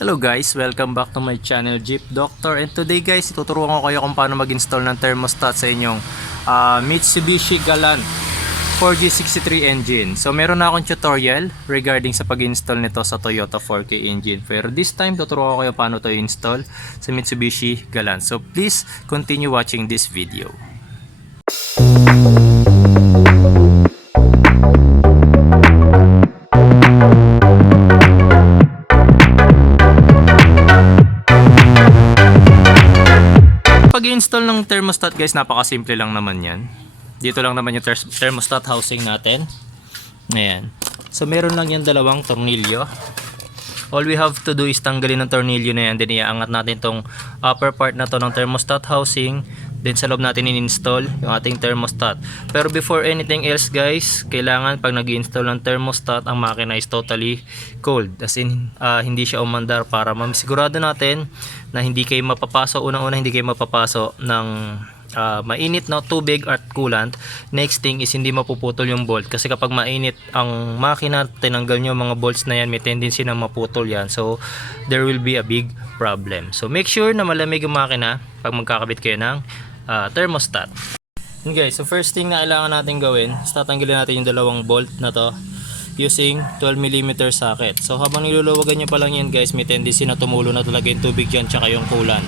Hello guys, welcome back to my channel Jeep Doctor, and today guys tuturuan ko kayo kung paano mag-install ng thermostat sa inyong Mitsubishi Galant 4G63 engine. So meron na akong tutorial regarding sa pag-install nito sa Toyota 4K engine, pero this time tuturuan ko kayo paano to install sa Mitsubishi Galant. So please continue watching this video. Pag-install ng thermostat guys, napakasimple lang naman yan. Dito lang naman yung thermostat housing natin. Ayan. So meron lang yan dalawang tornilyo. All we have to do is tanggalin ng tornilyo na yan. Then iaangat natin tong upper part na to ng thermostat housing. Then sa loob natin in-install yung ating thermostat. Pero before anything else guys, kailangan pag nag-install ng thermostat, ang makina is totally cold. As in, hindi siya umandar para mamisigurado natin na hindi kayo mapapaso. Unang-una, hindi kayo mapapaso ng mainit na tubig at coolant. Next thing is hindi mapuputol yung bolt. Kasi kapag mainit ang makina, tinanggal nyo mga bolts na yan, may tendency na maputol yan. So, there will be a big problem. So, make sure na malamig yung makina pag magkakabit kayo ng thermostat. And guys, so first thing na kailangan natin gawin is tatanggalin natin yung dalawang bolt na to using 12mm socket. So habang niluluwagan nyo pa lang yan guys, may tendency na tumulo na talaga yung tubig dyan tsaka yung coolant.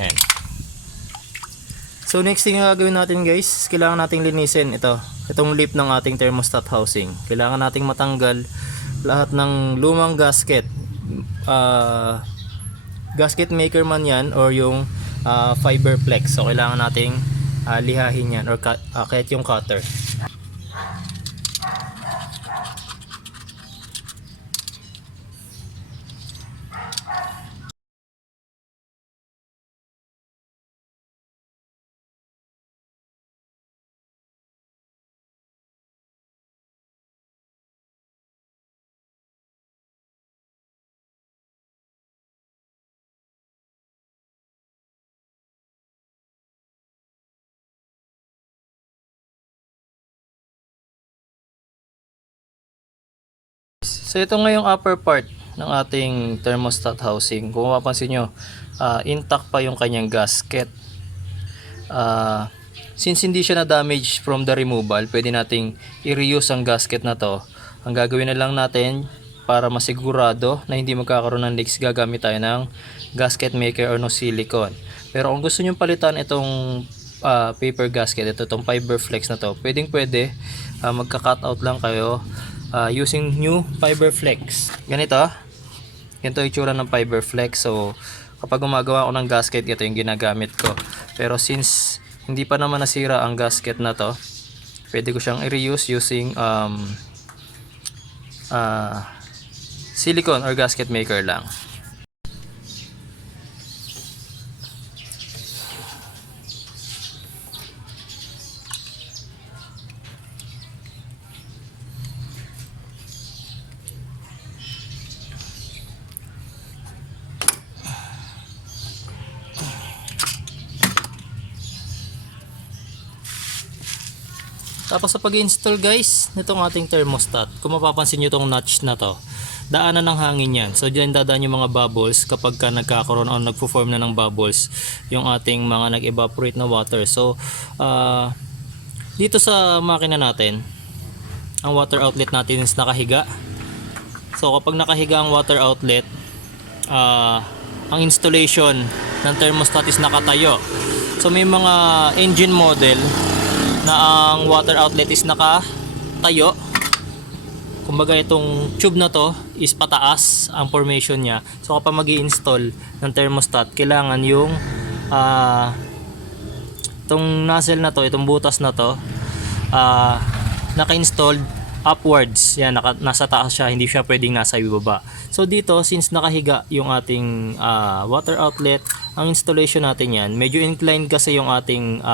Ayan. So next thing na gagawin natin guys, kailangan nating linisin itong lip ng ating thermostat housing. Kailangan nating matanggal lahat ng lumang gasket. Gasket maker man yan or yung fiber flex. So kailangan nating lihahin yan or kahit yung cutter. So ito ngayong upper part ng ating thermostat housing. Kung mapapansin nyo, intact pa yung kanyang gasket. Since hindi siya na-damage from the removal, pwede nating i-reuse ang gasket na to. Ang gagawin na lang natin para masigurado na hindi magkakaroon ng leaks, gagamit tayo ng gasket maker or no silicone. Pero kung gusto nyo palitan itong paper gasket, itong fiber flex na to, pwede magka-cut out lang kayo using new fiber flex. Ganito yung itsura ng fiber flex. So kapag gumagawa ako ng gasket, ito yung ginagamit ko. Pero since hindi pa naman nasira ang gasket na to, pwede ko siyang i-reuse using silicone or gasket maker lang. Tapos sa pag-install guys nitong ating thermostat, kung mapapansin nyo itong notch na to, daanan ng hangin yan. So dyan dadaan yung mga bubbles kapag ka nagkakaroon o nagpo-form na ng bubbles yung ating mga nag-evaporate na water. So dito sa makina natin, ang water outlet natin is nakahiga. So kapag nakahiga ang water outlet, ang installation ng thermostat is nakatayo. So may mga engine model na ang water outlet is nakatayo. Kumbaga itong tube na to is pataas ang formation niya. So kapag mag-i-install ng thermostat, kailangan yung itong nozzle na to, itong butas na to, naka-installed upwards. Yan, nasa taas siya, hindi siya pwedeng nasa ibaba. So dito, since nakahiga yung ating water outlet, ang installation natin yan, medyo inclined kasi yung ating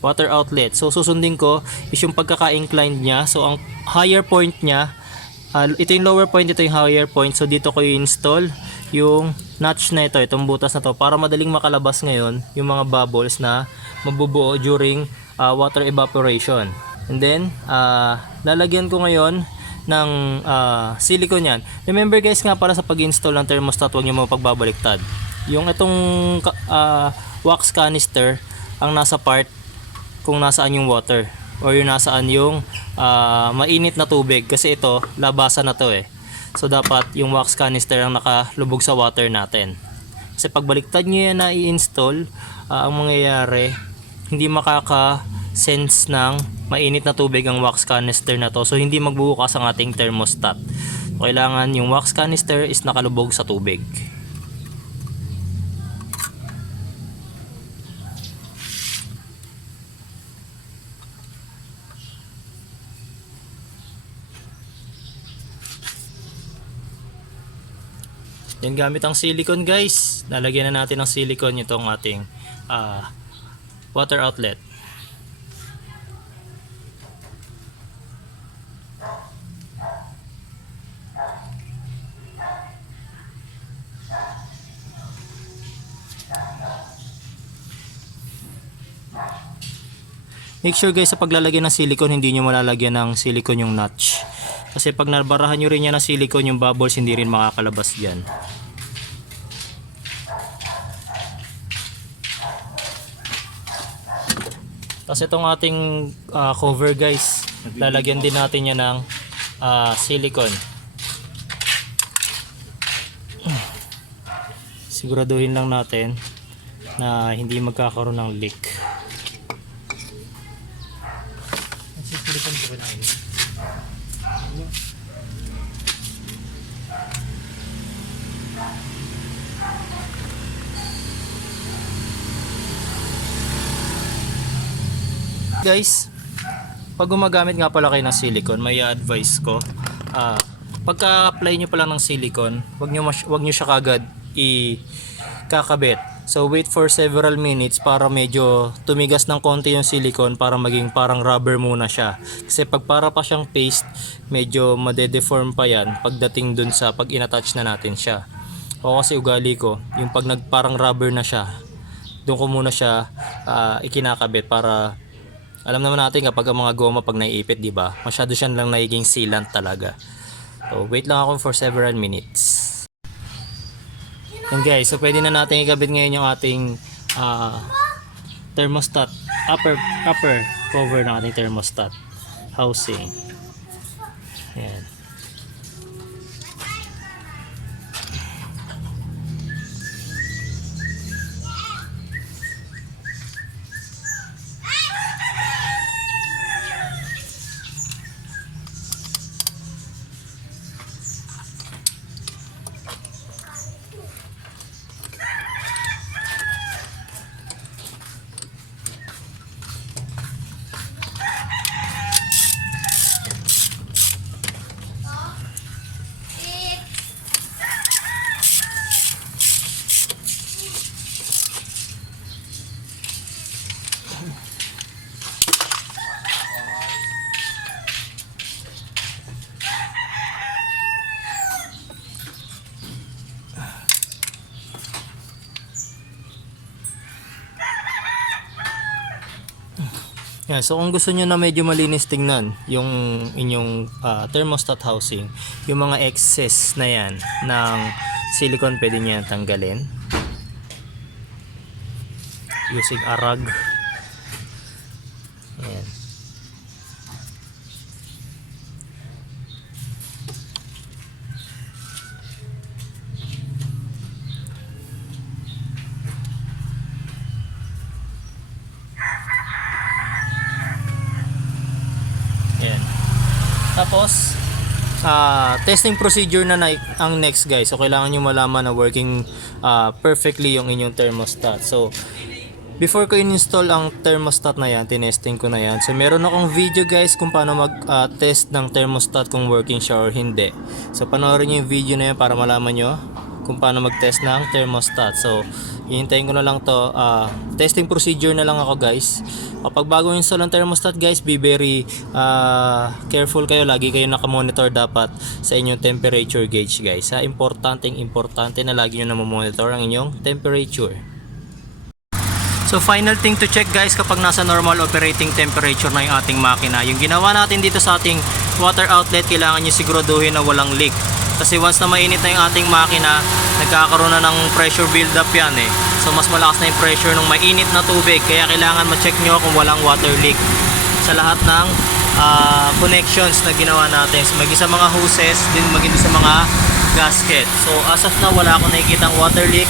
water outlet. So susundin ko is yung pagkaka-inclined niya. So ang higher point niya, ito yung lower point, ito yung higher point. So dito ko i-install yung notch na ito, itong butas na to, para madaling makalabas ngayon yung mga bubbles na mabubuo during water evaporation. And then lalagyan ko ngayon ng silicone yan. Remember guys nga, para sa pag-install ng thermostat, huwag nyo mapagbabaliktad. Yung itong wax canister ang nasa part kung nasaan yung water or yung nasaan yung mainit na tubig, kasi ito labasan na to eh. So dapat yung wax canister ang nakalubog sa water natin, kasi pag baliktad nyo yan na i-install, ang mangyayari, hindi makaka-sense ng mainit na tubig ang wax canister na to. So hindi magbubukas ang ating thermostat. So, kailangan yung wax canister is nakalubog sa tubig. Yan, gamit ang silicone guys. Lalagyan na natin ng silicone itong ating water outlet. Make sure guys, sa paglalagay ng silicone, hindi nyo malalagyan ng silicone yung notch. Kasi pag nabarahan nyo rin yan ng silicone, yung bubbles hindi rin makakalabas dyan. Tapos itong ating cover guys, lalagyan din natin yan ng silicone. Siguraduhin lang natin na hindi magkakaroon ng leak. Guys, pag gumagamit nga pala kayo ng silicone, may advice ko, pagka-apply nyo pa lang ng silicone, wag nyo siya kagad ikakabit. So wait for several minutes para medyo tumigas ng konti yung silicone, para maging parang rubber muna siya. Kasi pag para pa siyang paste, medyo madedeform pa yan pagdating dun sa pag inattach na natin siya. O kasi ugali ko, yung pag parang rubber na siya, dun ko muna siya ikinakabit, para alam naman natin kapag ang mga goma pag naiipit, di ba? Masyado siyang lang nagiging sealant talaga. So wait lang ako for several minutes. And guys, so pwede na natin ikabit ngayon yung ating thermostat, upper cover ng ating thermostat housing. Ayan. Yeah, so kung gusto nyo na medyo malinis tingnan yung inyong thermostat housing, yung mga excess na yan ng silicone, pwede nyo yan tanggalin using arag. Ayan. Tapos testing procedure na ang next guys. So kailangan nyo malaman na working perfectly yung inyong thermostat. So Before ko in-install ang thermostat na yan, tinesting ko na yan. So meron akong video guys kung paano mag-test ng thermostat kung working siya or hindi. So panoorin nyo yung video na yan para malaman nyo kung paano mag-test ng thermostat. So hihintayin ko na lang to. Testing procedure na lang ako guys. Kapag bago install ang thermostat guys, be very careful kayo. Lagi kayo nakamonitor dapat sa inyong temperature gauge guys. Importante na lagi nyo na monitor ang inyong temperature. So final thing to check guys kapag nasa normal operating temperature na yung ating makina. Yung ginawa natin dito sa ating water outlet, kailangan nyo siguraduhin na walang leak. Kasi once na mainit na yung ating makina, nagkakaroon na ng pressure build up yan eh. So mas malakas na yung pressure ng mainit na tubig. Kaya kailangan ma-check nyo kung walang water leak sa lahat ng connections na ginawa natin. So maging sa mga hoses, din maging sa mga gasket. So as of now wala akong nakikitang water leak.